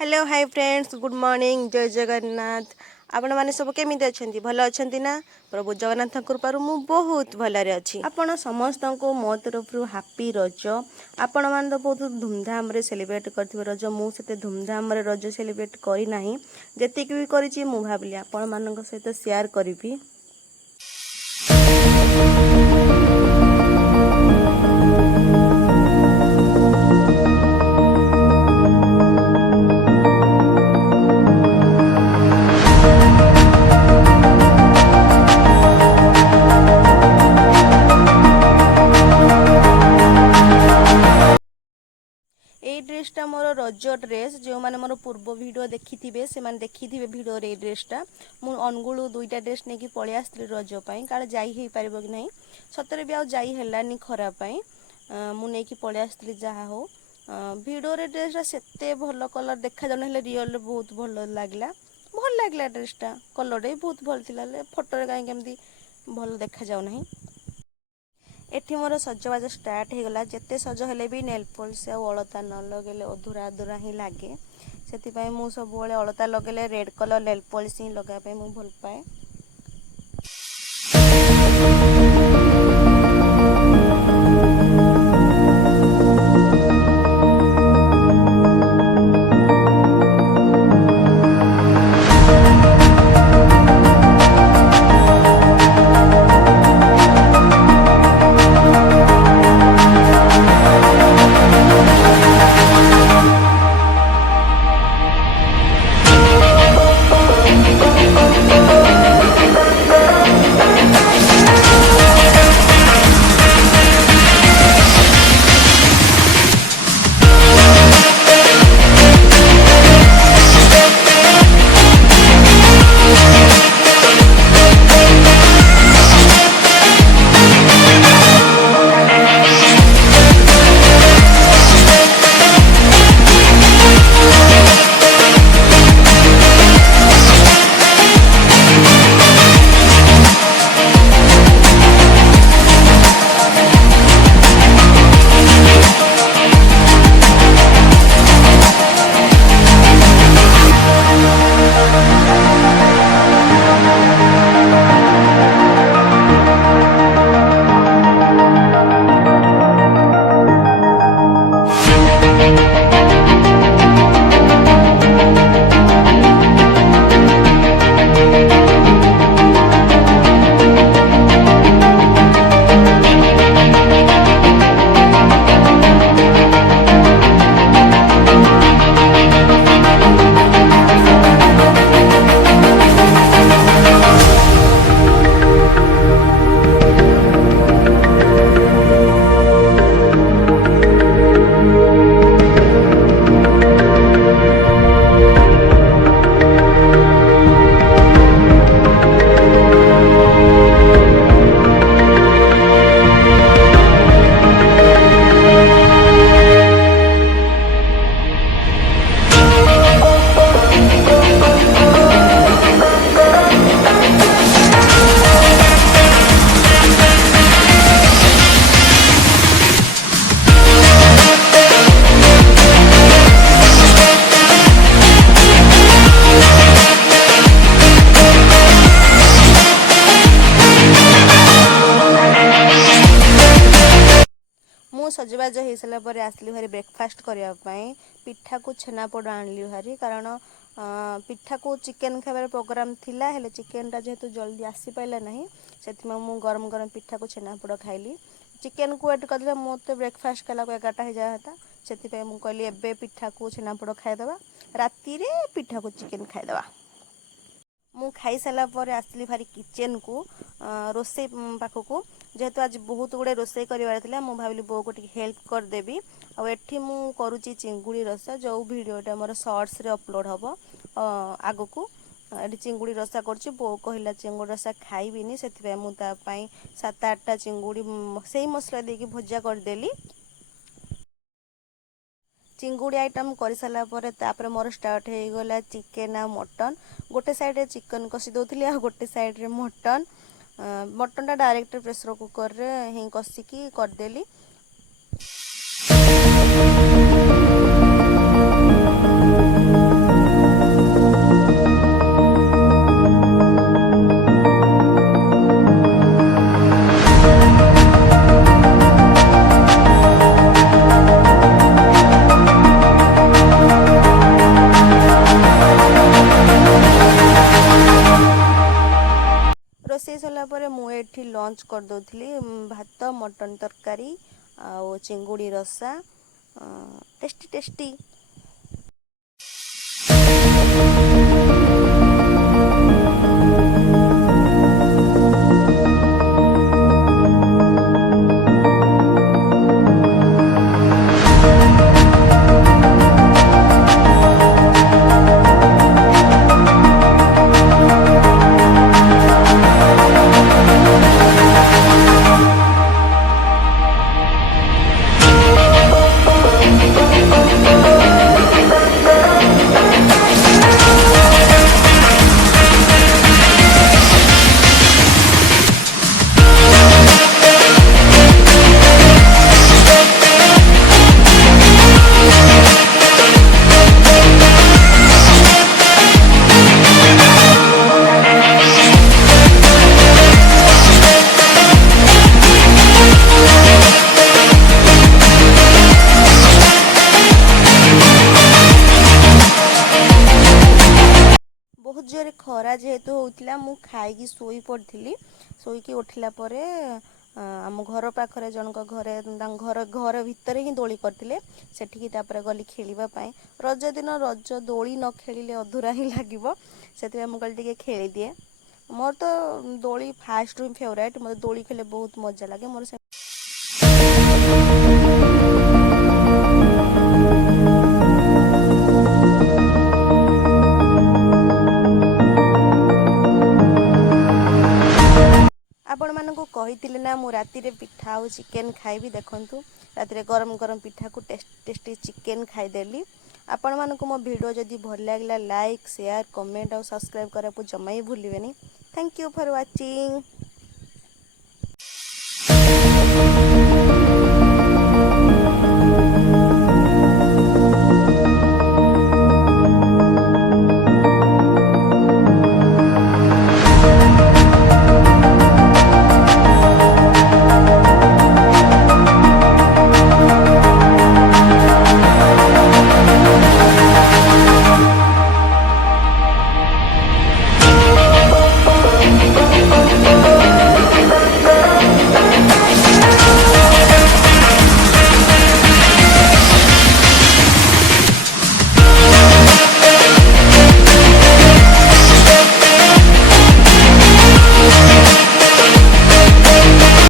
Hello hi friends good morning जय जगन्नाथ। आपण माने सब केमिति अछंती भलो अछंती ना। प्रभु जगन्नाथ कृपारु मु बहुत भलरे अछि। आपण समस्त को मो तरफ हैप्पी रज। आपण मान तो बहुत धूमधाम रे सेलिब्रेट करथिबे रज। मु सेते धूमधाम रे रज सेलिब्रेट करी नाही। जेतिक भी करिछि मु भाबली आपण मानक सहित शेयर करिबी। ड्रेसटा मोर रज ड्रेस जो मैंने मोर पूर्व वीडियो देखी से देखी वीडियो रे ड्रेसटा मु अनुगुल दुईटा ड्रेस नहीं पलि आसती रज काले जाई हो पार कि नहीं सतरे भी आई है खरा मु नहीं पलि आसती जहाँ हो वीडियो रे ड्रेसटा से भल कलर देखा जाऊन रियल बहुत भल लगला ड्रेसटा कलर भी बहुत भल थी फोटो कहीं भल देखा जाऊना। एठी मोर सजबाज स्टार्ट हो गला जिते सज हेले भी नेल पॉलिश आ अलता न लगेले अधूरा अधूरा ही लगे से मु सब अलता लगेले रेड कलर नेल पॉलिश ही लगाई मु भल पाए। सजबाज हो सारापर आसली भारी ब्रेकफास्ट करने पिठा को छेनापोड़ आणली भारी कारण पिठा को चिकेन खाइबार प्रोग्राम थिला हेले चिकेनटा जेहेतु जल्दी आसी पाइला नहीं से मु गरम गरम पिठा को छेनापोड़ खाइली चिकेन को वेट कर मत ब्रेकफास्ट कला 11टा हो जाता से कहली एबे पिठा को छेनापोड़ खाईदे राति पिठा को चिकेन खाईदे। मु खाई सारा पर आसली भारी किचन को रोसे पाखक जेहेतु आज बहुत गुड़े रोसे कर भाविली बो को हेल्प करदेवी आठी मु करुच्ची चिंगुड़ी रसा जो भिडटा मोर शॉर्ट्स रे अपलोड हम आग को ये चिंगुड़ी रसा कर बो कहला चिंगुड़ी रसा खाइबिनी से मुझे 7-8टा चिंगुड़ी से मसला देकी भजा करदेली। चिंगुड़ी आइटम कर सारा पर मोर स्टार्ट हो गला चिकेन आ मटन गोटे साइड चिकन कषि दौली आ गोटे साइड मटन मटनटा डायरेक्ट प्रेसर कुकर रे ही कषिकी करदेली। ଲଞ୍ଚ କରିଦେଉଥିଲି ଭାତ ମଟନ ତରକାରୀ ଆଉ ଚିଙ୍ଗୁଡ଼ି ରସା ଟେଷ୍ଟି ଟେଷ୍ଟି। ବହୁତ ଜୋରେ ଖରା ଯେହେତୁ ହଉଥିଲା ମୁଁ ଖାଇକି ଶୋଇ ପଡ଼ିଥିଲି। ଶୋଇକି ଉଠିଲା ପରେ ଆମ ଘର ପାଖରେ ଜଣଙ୍କ ଘରେ ତାଙ୍କ ଘର ଭିତରେ ହିଁ ଦୋଳି କରିଥିଲେ। ସେଠିକି ତାପରେ ଗଲି ଖେଳିବା ପାଇଁ। ରଜ ଦିନ ରଜ ଦୋଳି ନ ଖେଳିଲେ ଅଧୁରା ହିଁ ଲାଗିବ। ସେଥିପାଇଁ ମୁଁ କହିଲି ଟିକେ ଖେଳିଦିଏ। ମୋର ତ ଦୋଳି ଫାଷ୍ଟରୁ ହିଁ ଫେଭରାଇଟ୍। ମୋତେ ଦୋଳି ଖେଳିଲେ ବହୁତ ମଜା ଲାଗେ। ମୋର ଆପଣମାନଙ୍କୁ କହିଥିଲି ନା ମୁଁ ରାତିରେ ପିଠା ଆଉ ଚିକେନ୍ ଖାଇବି। ଦେଖନ୍ତୁ ରାତିରେ ଗରମ ଗରମ ପିଠାକୁ ଟେଷ୍ଟି ଟେଷ୍ଟି ଚିକେନ୍ ଖାଇଦେଲି। ଆପଣମାନଙ୍କୁ ମୋ ଭିଡ଼ିଓ ଯଦି ଭଲ ଲାଗିଲା ଲାଇକ୍ ସେୟାର କମେଣ୍ଟ ଆଉ ସବସ୍କ୍ରାଇବ୍ କରିବାକୁ ଜମା ବି ଭୁଲିବେନି। Thank you for watching.